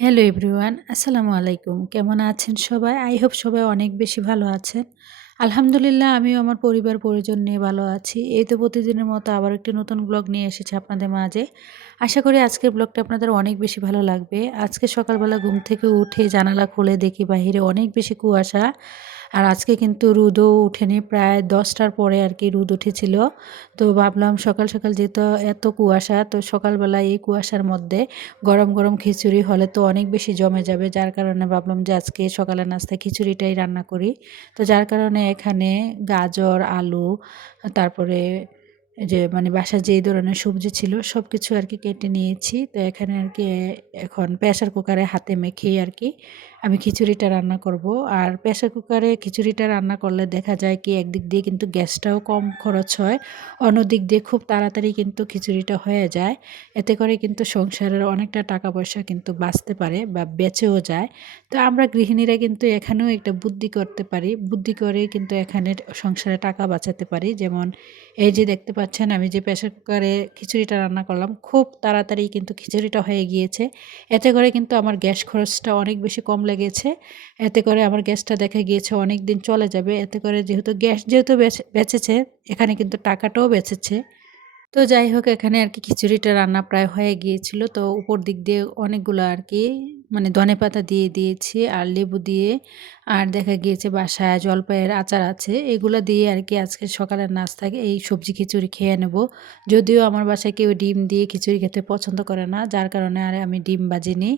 Hello everyone, আসসালামু আলাইকুম। কেমন আছেন সবাই? আই হোপ সবাই অনেক বেশি ভালো আছেন। আলহামদুলিল্লাহ আমিও আমার পরিবার পরিজন নিয়ে ভালো আছি। এই তো প্রতিদিনের মতো আবার একটি নতুন ব্লগ নিয়ে এসেছি আপনাদের মাঝে। আশা করি আজকের ব্লগটা আপনাদের অনেক বেশি ভালো লাগবে। আজকে সকালবেলা ঘুম থেকে উঠে জানালা খুলে দেখি বাহিরে অনেক বেশি কুয়াশা। আর আজকে কিন্তু রোদও উঠেনি, প্রায় 10টার পরে আর কি রোদ উঠেছিল। তো ভাবলাম সকাল সকাল যেহেতু এত কুয়াশা, তো সকালবেলা এই কুয়াশার মধ্যে গরম গরম খিচুড়ি হলে তো অনেক বেশি জমে যাবে, যার কারণে ভাবলাম যে আজকে সকালের নাস্তায় খিচুড়িটাই রান্না করি। তো যার কারণে এখানে গাজর, আলু, তারপরে যে মানে বাসায় যেই ধরনের সবজি ছিল সব কিছু আর কি কেটে নিয়েছি। তো এখানে আর কি এখন প্রেসার কুকারে হাতে মেখেই আর কি আমি খিচুড়িটা রান্না করব। আর প্রেসার কুকারে খিচুড়িটা রান্না করলে দেখা যায় কি একদিক দিয়ে কিন্তু গ্যাসটাও কম খরচ হয়, অন্যদিক দিয়ে খুব তাড়াতাড়ি কিন্তু খিচুড়িটা হয়ে যায়। এতে করে কিন্তু সংসারের অনেকটা টাকা পয়সা কিন্তু বাঁচতে পারে বা বেঁচেও যায়। তো আমরা গৃহিণীরা কিন্তু এখানেও একটা বুদ্ধি করতে পারি, বুদ্ধি করে কিন্তু এখানে সংসারে টাকা বাঁচাতে পারি। যেমন এই যে দেখতে পাচ্ছেন আমি যে প্রেসার কুকারে খিচুড়িটা রান্না করলাম, খুব তাড়াতাড়ি কিন্তু খিচুড়িটা হয়ে গিয়েছে। এতে করে কিন্তু আমার গ্যাস খরচটা অনেক বেশি কম লেগেছে। এতে করে আমার গ্যাসটা দেখা গিয়েছে অনেক দিন চলে যাবে। এতে করে যেহেতু গ্যাস যেহেতু বেঁচেছে, এখানে কিন্তু টাকাটাও বেঁচেছে। তো যাই হোক এখানে আর কি খিচুড়িটা রান্না প্রায় হয়ে গিয়েছিল। তো উপর দিক দিয়ে অনেকগুলো আর কি মানে ধনেপাতা দিয়ে দিয়েছি আর লেবু দিয়ে, আর দেখা গিয়েছে বাসায় জলপাইয়ের আচার আছে, এগুলো দিয়ে আর কি আজকে সকালের নাস্তায় এই সবজি খিচুড়ি খেয়ে নেব। যদিও আমার বাসায় কেউ ডিম দিয়ে খিচুড়ি খেতে পছন্দ করে না, যার কারণে আর আমি ডিম ভাজিনি।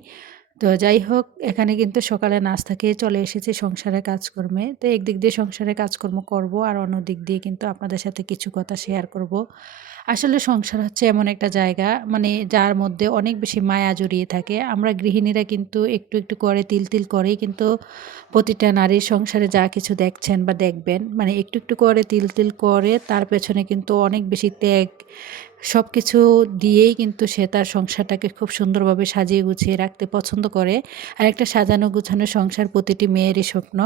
তো যাই হোক এখানে কিন্তু সকালে নাস্তা খেয়ে চলে এসেছি সংসারের কাজকর্মে। তো একদিক দিয়ে সংসারের কাজকর্ম করব আর অন্য দিক দিয়ে কিন্তু আপনাদের সাথে কিছু কথা শেয়ার করব। আসলে সংসার হচ্ছে এমন একটা জায়গা মানে যার মধ্যে অনেক বেশি মায়া জড়িয়ে থাকে। আমরা গৃহিণীরা কিন্তু একটু একটু করে তিল তিল করেই কিন্তু প্রতিটা নারীর সংসারে যা কিছু দেখছেন বা দেখবেন মানে একটু একটু করে তিল তিল করে তার পেছনে কিন্তু অনেক বেশি ত্যাগ, সব কিছু দিয়েই কিন্তু সে তার সংসারটাকে খুব সুন্দরভাবে সাজিয়ে গুছিয়ে রাখতে পছন্দ করে। আর একটা সাজানো গুছানো সংসার প্রতিটি মেয়েরই স্বপ্ন।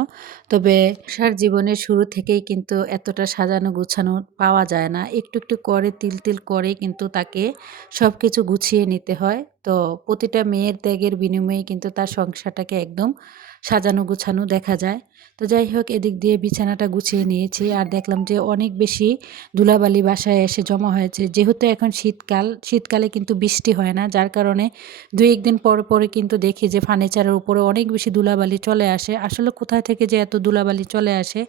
তবে সংসার জীবনের শুরু থেকেই কিন্তু এতটা সাজানো গুছানো পাওয়া যায় না, একটু একটু করে তিল তিল করে কিন্তু তাকে সব কিছু গুছিয়ে নিতে হয়। তো প্রতিটা মেয়ের ত্যাগের বিনিময়ে কিন্তু তার সংসারটাকে একদম সাজানো গুছানো দেখা যায়। তো যাই হোক এদিক দিয়ে বিছানাটা গুছিয়ে নিয়েছি আর দেখলাম যে অনেক বেশি ধুলাবালি বাসায় এসে জমা হয়েছে। যেহেতু এখন শীতকাল, শীতকালে কিন্তু বৃষ্টি হয় না, যার কারণে ২-১ দিন পরে পরে কিন্তু দেখি যে ফার্নিচারের উপরে অনেক বেশি ধুলাবালি চলে আসে। আসলে কোথায় থেকে যে এত ধুলাবালি চলে আসে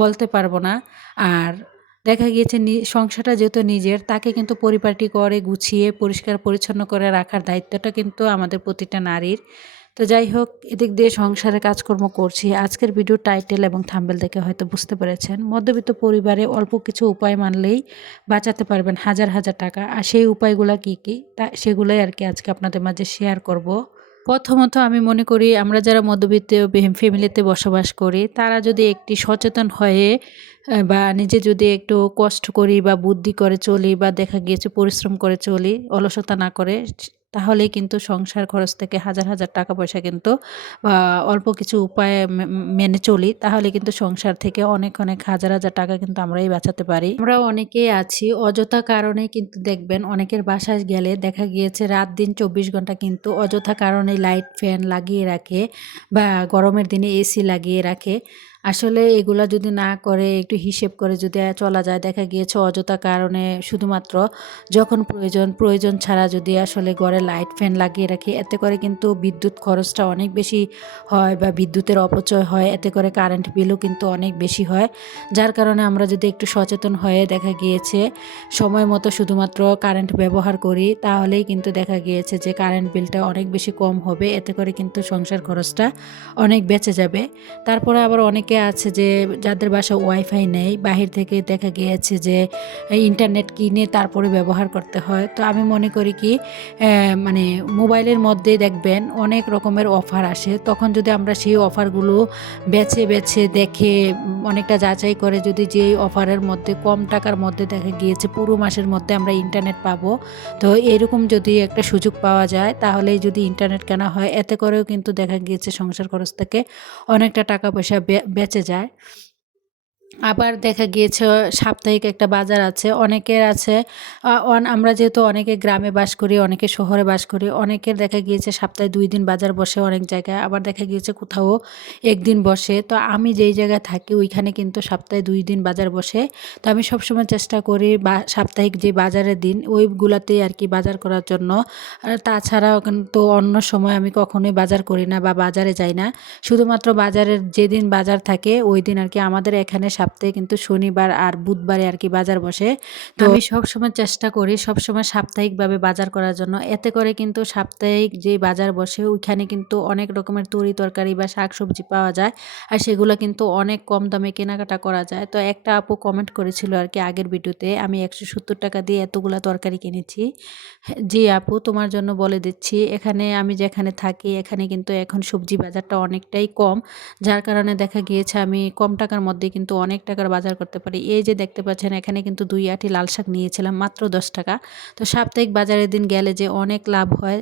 বলতে পারবো না। আর দেখা গিয়েছে সংসারটা যেহেতু নিজের, তাকে কিন্তু পরিপাটি করে গুছিয়ে পরিষ্কার পরিচ্ছন্ন করে রাখার দায়িত্বটা কিন্তু আমাদের প্রতিটা নারীর। তো যাই হোক এদিক দিয়ে সংসারে কাজকর্ম করছি। আজকের ভিডিও টাইটেল এবং থাম্বনেল দেখে হয়তো বুঝতে পেরেছেন, মধ্যবিত্ত পরিবারে অল্প কিছু উপায় মানলেই বাঁচাতে পারবেন হাজার হাজার টাকা। আর সেই উপায়গুলো কি কি তা সেগুলোই আর কি আজকে আপনাদের মাঝে শেয়ার করব। প্রথমত আমি মনে করি আমরা যারা মধ্যবিত্ত ফ্যামিলিতে বসবাস করি তারা যদি একটি সচেতন হয়ে বা নিজে যদি একটু কষ্ট করি বা বুদ্ধি করে চলি বা দেখা গিয়েছে পরিশ্রম করে চলি, অলসতা না করে, তাহলেই কিন্তু সংসার খরচ থেকে হাজার হাজার টাকা পয়সা কিন্তু অল্প কিছু উপায় মেনে চলি, তাহলে কিন্তু সংসার থেকে অনেক অনেক হাজার হাজার টাকা কিন্তু আমরাই বাঁচাতে পারি। আমরা অনেকেই আছি অযথা কারণে কিন্তু দেখবেন অনেকের বাসায় গেলে দেখা গিয়েছে রাত দিন 24 ঘন্টা কিন্তু অযথা কারণে লাইট ফ্যান লাগিয়ে রাখে বা গরমের দিনে এসি লাগিয়ে রাখে। আসলে এগুলা যদি না করে একটু হিসেব করে যদি চলা যায়, দেখা গিয়েছে অযথা কারণে শুধুমাত্র যখন প্রয়োজন প্রয়োজন ছাড়া যদি আসলে ঘরে লাইট ফ্যান লাগিয়ে রাখি, এতে করে কিন্তু বিদ্যুৎ খরচটা অনেক বেশি হয় বা বিদ্যুতের অপচয় হয়, এতে করে কারেন্ট বিলও কিন্তু অনেক বেশি হয়। যার কারণে আমরা যদি একটু সচেতন হয়ে দেখা গিয়েছে সময় মতো শুধুমাত্র কারেন্ট ব্যবহার করি, তাহলেই কিন্তু দেখা গিয়েছে যে কারেন্ট বিলটা অনেক বেশি কম হবে, এতে করে কিন্তু সংসার খরচটা অনেক বেঁচে যাবে। তারপরে আবার অনেকে অনেকে আছে যে যাদের বাসায় ওয়াইফাই নেই, বাহির থেকে দেখা গিয়েছে যে ইন্টারনেট কিনে তারপরে ব্যবহার করতে হয়। তো আমি মনে করি কি মানে মোবাইলের মধ্যেই দেখবেন অনেক রকমের অফার আসে, তখন যদি আমরা সেই অফারগুলো বেছে বেছে দেখে অনেকটা যাচাই করে যদি যেই অফারের মধ্যে কম টাকার মধ্যে দেখা গিয়েছে পুরো মাসের মধ্যে আমরা ইন্টারনেট পাবো, তো এরকম যদি একটা সুযোগ পাওয়া যায় তাহলেই যদি ইন্টারনেট কেনা হয়, এতে করেও কিন্তু দেখা গিয়েছে সংসার খরচ থেকে অনেকটা টাকা পয়সা বেঁচে যায়। আবার দেখা গিয়েছে সাপ্তাহিক একটা বাজার আছে, অনেকের আছে আমরা যেহেতু অনেকে গ্রামে বাস করি, অনেকে শহরে বাস করি, অনেকের দেখা গিয়েছে সপ্তাহে 2 দিন বাজার বসে অনেক জায়গায়, আবার দেখা গিয়েছে কোথাও 1 দিন বসে। তো আমি যেই জায়গায় থাকি ওইখানে কিন্তু সপ্তাহে 2 দিন বাজার বসে। তো আমি সবসময় চেষ্টা করি সাপ্তাহিক যে বাজারের দিন ওইগুলাতেই আর কি বাজার করার জন্য। তাছাড়াও কিন্তু অন্য সময় আমি কখনোই বাজার করি না বা বাজারে যাই না। শুধুমাত্র বাজারের যেদিন বাজার থাকে ওই দিন আর কি আমাদের এখানে সপ্তাহে কিন্তু শনিবার আর বুধবারে আর কি বাজার বসে। তো আমি সবসময় চেষ্টা করি সবসময় সাপ্তাহিকভাবে বাজার করার জন্য, এতে করে কিন্তু সাপ্তাহিক যে বাজার বসে ওইখানে কিন্তু অনেক রকমের তরি তরকারি বা শাকসবজি পাওয়া যায়, আর সেগুলো কিন্তু অনেক কম দামে কেনাকাটা করা যায়। তো একটা আপু কমেন্ট করেছিল আর কি আগের ভিডিওতে, আমি 170 টাকা দিয়ে এতগুলা তরকারি কিনেছি। জি আপু, তোমার জন্য বলে দিচ্ছি, এখানে আমি যেখানে থাকি এখানে কিন্তু এখন সবজি বাজারটা অনেকটাই কম, যার কারণে দেখা গিয়েছে আমি কম টাকার মধ্যে কিন্তু অনেক টাকার বাজার করতে পারি। এই যে দেখতে পাচ্ছেন এখানে কিন্তু 2 আঁটি লাল শাক নিয়েছিলাম মাত্র 10 টাকা। তো সাপ্তাহিক বাজারের দিন গেলে যে অনেক লাভ হয়,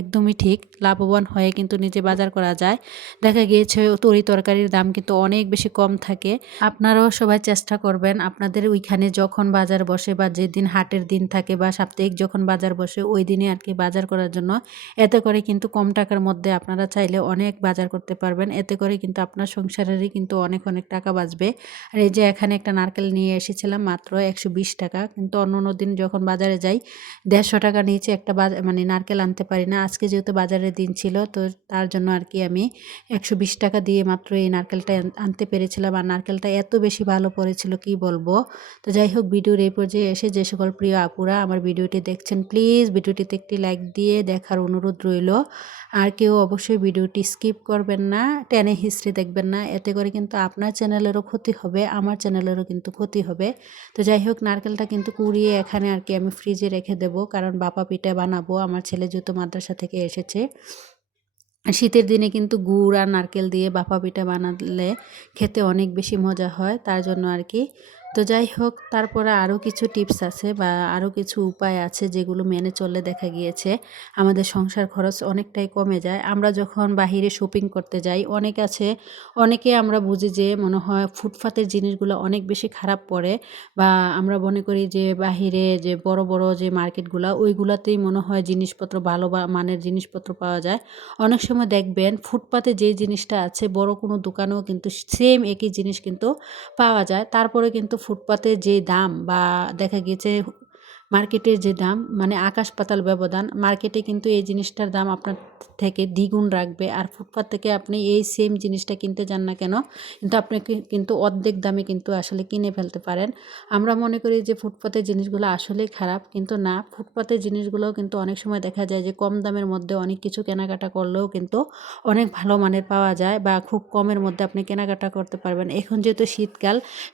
একদমই ঠিক, লাভবান হয়ে কিন্তু নিজে বাজার করা যায়। দেখা গিয়েছে তরি তরকারির দাম কিন্তু অনেক বেশি কম থাকে। আপনারাও সবাই চেষ্টা করবেন আপনাদের ওইখানে যখন বাজার বসে বা যেদিন হাটের দিন থাকে বা সাপ্তাহিক যখন বাজার বসে ওই দিনে আর কি বাজার করার জন্য। এতে করে কিন্তু কম টাকার মধ্যে আপনারা চাইলে অনেক বাজার করতে পারবেন, এতে করে কিন্তু আপনার সংসারেরই কিন্তু অনেক অনেক টাকা বাঁচবে। আর এই যে এখানে একটা নারকেল নিয়ে এসেছিলাম মাত্র 120 টাকা, কিন্তু অন্য দিন যখন বাজারে যাই 150 টাকা নিচে একটা মানে নারকেল আনতে পারি না। আজকে যেহেতু বাজারের দিন ছিল তো তার জন্য আর কি আমি 120 টাকা দিয়ে মাত্র এই নারকেলটা আনতে পেরেছিলাম, আর নারকেলটা এত বেশি ভালো পড়েছিল কি বলবো। তো যাই হোক, ভিডিওর এই পর্যায়ে এসে যে সকল প্রিয় আপুরা আমার ভিডিওটি দেখছেন প্লিজ ভিডিওটিতে একটি লাইক দিয়ে দেখার অনুরোধ রইল। আর কেউ অবশ্যই ভিডিওটি স্কিপ করবেন না, টেনে হিস্ট্রি দেখবেন না, এতে করে কিন্তু আপনার চ্যানেলেরও ক্ষতি হবে, আমার চ্যানেলেরও কিন্তু ক্ষতি হবে। তো যাই হোক, নারকেলটা কিন্তু কুড়িয়ে এখানে আর কি আমি ফ্রিজে রেখে দেবো, কারণ বাপা পিঠা বানাবো, আমার ছেলে যেহেতু মাদ্রাসা থেকে এসেছে। শীতের দিনে কিন্তু গুড় আর নারকেল দিয়ে বাপা পিঠা বানালে খেতে অনেক বেশি মজা হয়, তার জন্য আর কি। তো যাই হোক, তারপরে আরও কিছু টিপস আছে বা আরও কিছু উপায় আছে যেগুলো মেনে চললে দেখা গিয়েছে আমাদের সংসার খরচ অনেকটাই কমে যায়। আমরা যখন বাহিরে শপিং করতে যাই অনেকে আমরা বুঝি যে মনে হয় ফুটপাতের জিনিসগুলো অনেক বেশি খারাপ পড়ে, বা আমরা মনে করি যে বাহিরে যে বড় বড় যে মার্কেটগুলো ওইগুলোতেই মনে হয় জিনিসপত্র ভালো বা মানের জিনিসপত্র পাওয়া যায়। অনেক সময় দেখবেন ফুটপাতে যে জিনিসটা আছে বড় কোনো দোকানেও কিন্তু সেম একই জিনিস কিন্তু পাওয়া যায়, তারপরে কিন্তু ফুটপাতে যে দাম বা দেখা গিয়েছে মার্কেটের যে দাম, মানে আকাশ পাতাল ব্যবধান। মার্কেটে কিন্তু এই জিনিসটার দাম আপনার থেকে দ্বিগুণ রাখবে, আর ফুটপাত থেকে আপনি এই সেম জিনিসটা কিনতে যান না কেন কিন্তু আপনি কিন্তু অর্ধেক দামে কিন্তু আসলে কিনে ফেলতে পারেন। আমরা মনে করি যে ফুটপাতের জিনিসগুলো আসলেই খারাপ, কিন্তু না, ফুটপাতের জিনিসগুলোও কিন্তু অনেক সময় দেখা যায় যে কম দামের মধ্যে অনেক কিছু কেনাকাটা করলেও কিন্তু অনেক ভালো মানের পাওয়া যায়, বা খুব কমের মধ্যে আপনি কেনাকাটা করতে পারবেন। এখন যেহেতু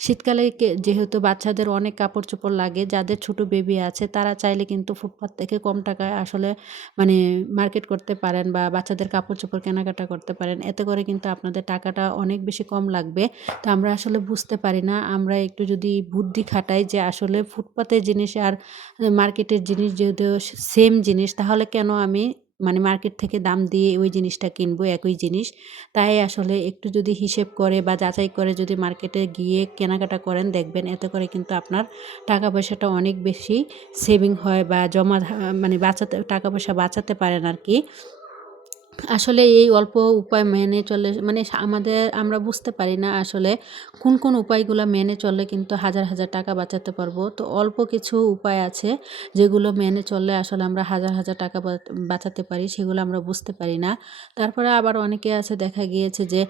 শীতকালে যেহেতু বাচ্চাদের অনেক কাপড় চোপড় লাগে, যাদের ছোট বেবি আছে তারা চাইলে কিন্তু ফুটপাত থেকে কম টাকায় আসলে মানে মার্কেট করতে পারেন বা বাচ্চাদের কাপড় চোপড় কেনাকাটা করতে পারেন, এতে করে কিন্তু আপনাদের টাকাটা অনেক বেশি কম লাগবে। তো আমরা আসলে বুঝতে পারি না, আমরা একটু যদি বুদ্ধি খাটাই যে আসলে ফুটপাতের জিনিস আর মার্কেটের জিনিস যেহেতু সেম জিনিস, তাহলে কেন আমি মানে মার্কেট থেকে দাম দিয়ে ওই জিনিসটা কিনবো একই জিনিস। তাই আসলে একটু যদি হিসেব করে বা যাচাই করে যদি মার্কেটে গিয়ে কেনাকাটা করেন দেখবেন এতে করে কিন্তু আপনার টাকা পয়সাটা অনেক বেশি সেভিং হয় বা মানে টাকা পয়সা বাঁচাতে পারেন আর কি। আসলে এই অল্প উপায় মেনে চলে মানে আমরা বুঝতে পারি না আসলে কোন কোন উপায়গুলো মেনে চললে কিন্তু হাজার হাজার টাকা বাঁচাতে পারবো। তো অল্প কিছু উপায় আছে যেগুলো মেনে চললে আসলে আমরা হাজার হাজার টাকা বাঁচাতে পারি, সেগুলো আমরা বুঝতে পারি না। তারপরে আবার অনেকে আছে দেখা গিয়েছে যে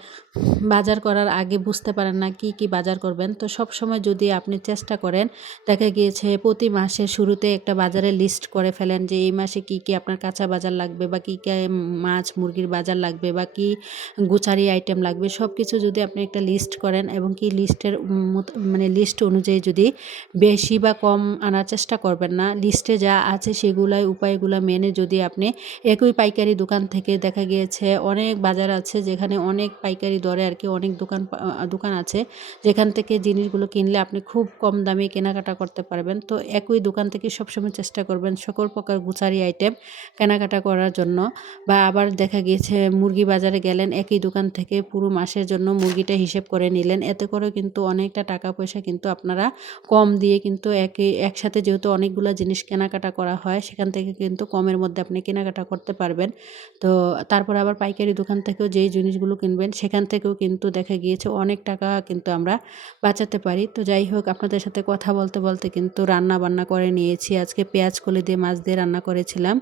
বাজার করার আগে বুঝতে পারেন না কি কি বাজার করবেন। তো সব সময় যদি আপনি চেষ্টা করেন, দেখা গিয়েছে প্রতি মাসের শুরুতে একটা বাজারের লিস্ট করে ফেলেন যে এই মাসে কি কি আপনার কাঁচা বাজার লাগবে বা কি কি মাছ মুরগির বাজার লাগবে বা কি গোছারি আইটেম লাগবে সব কিছু যদি আপনি একটা লিস্ট করেন এবং কি লিস্টের মানে লিস্ট অনুযায়ী যদি বেশি বা কম আনার চেষ্টা করবেন না। লিস্টে যা আছে সেগুলাই উপায়গুলো মেনে যদি আপনি একই পাইকারি দোকান থেকে দেখা গিয়েছে অনেক বাজার আছে যেখানে অনেক পাইকারি দরে আর কি অনেক দোকান আছে যেখান থেকে জিনিসগুলো কিনলে আপনি খুব কম দামে কেনাকাটা করতে পারবেন। তো একই দোকান থেকে সবসময় চেষ্টা করবেন সকল প্রকার গোছারি আইটেম কেনাকাটা করার জন্য। বা আবার দেখা গিয়েছে মুরগি বাজারে গেলেন একই দোকান থেকে পুরো মাসের জন্য মুরগিটা হিসেব করে নিলেন, এতে করে কিন্তু অনেকটা টাকা পয়সা কিন্তু আপনারা কম দিয়ে কিন্তু একসাথে যেহেতু অনেকগুলো জিনিস কেনাকাটা করা হয় সেখান থেকে কিন্তু কমের মধ্যে আপনি কেনাকাটা করতে পারবেন। তো তারপর আবার পাইকারি দোকান থেকেও যেই জিনিসগুলো কিনবেন সেখান থেকেও কিন্তু দেখা গিয়েছে অনেক টাকা কিন্তু আমরা বাঁচাতে পারি। তো যাই হোক, আপনাদের সাথে কথা বলতে বলতে কিন্তু রান্না বান্না করে নিয়েছি। আজকে পেঁয়াজ কলি দিয়ে মাছ দিয়ে রান্না করেছিলাম।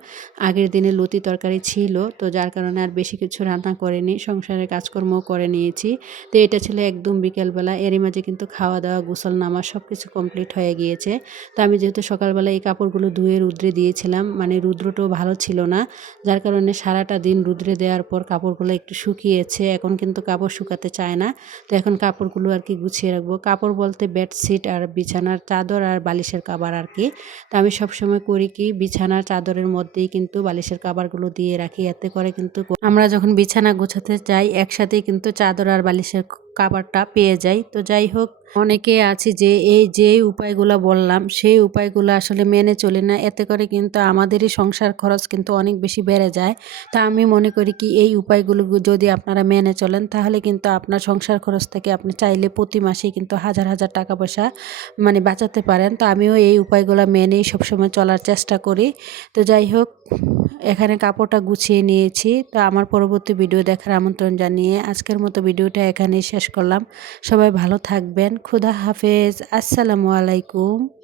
আগের দিনে লতি তরকারি ছিল, তো যার কারণে আর বেশি কিছু রান্না করিনি, সংসারের কাজকর্মও করে নিয়েছি। তো এটা ছিল একদম বিকেলবেলা, এরই মাঝে কিন্তু খাওয়া দাওয়া গোসল নামা সব কিছু কমপ্লিট হয়ে গিয়েছে। তো আমি যেহেতু সকালবেলা এই কাপড়গুলো ধুয়ে রুদ্রে দিয়েছিলাম, মানে রুদ্রটাও ভালো ছিল না, যার কারণে সারাটা দিন রুদ্রে দেওয়ার পর কাপড়গুলো একটু শুকিয়েছে। এখন কিন্তু কাপড় শুকাতে চায় না, তো এখন কাপড়গুলো আর কি গুছিয়ে রাখবো। কাপড় বলতে বেডশিট আর বিছানার চাদর আর বালিশের কভার আর কি। তো আমি সবসময় করি কি বিছানার চাদরের মধ্যেই কিন্তু বালিশের কভারগুলো দিয়ে রাখি, এতে করে কিন্তু আমরা যখন বিছানা গোছাতে যাই একসাথেই কিন্তু চাদর আর বালিশের কভারটা পেয়ে যাই। তো যাই হোক, অনেকে আছে যে এই যে উপায়গুলো বললাম সেই উপায়গুলো আসলে মেনে চলি না, এতে করে কিন্তু আমাদেরই সংসার খরচ কিন্তু অনেক বেশি বেড়ে যায়। তা আমি মনে করি কি এই উপায়গুলো যদি আপনারা মেনে চলেন তাহলে কিন্তু আপনার সংসার খরচ থেকে আপনি চাইলে প্রতি মাসেই কিন্তু হাজার হাজার টাকা পয়সা মানে বাঁচাতে পারেন। তো আমিও এই উপায়গুলো মেনেই সবসময় চলার চেষ্টা করি। তো যাই হোক, এখানে কাপড়টা গুছিয়ে নিয়েছি। তো আমার পরবর্তী ভিডিও দেখার আমন্ত্রণ জানিয়ে আজকের মতো ভিডিওটা এখানেই শেষ করলাম। সবাই ভালো থাকবেন। খুদা হাফেজ। আসসালামু আলাইকুম।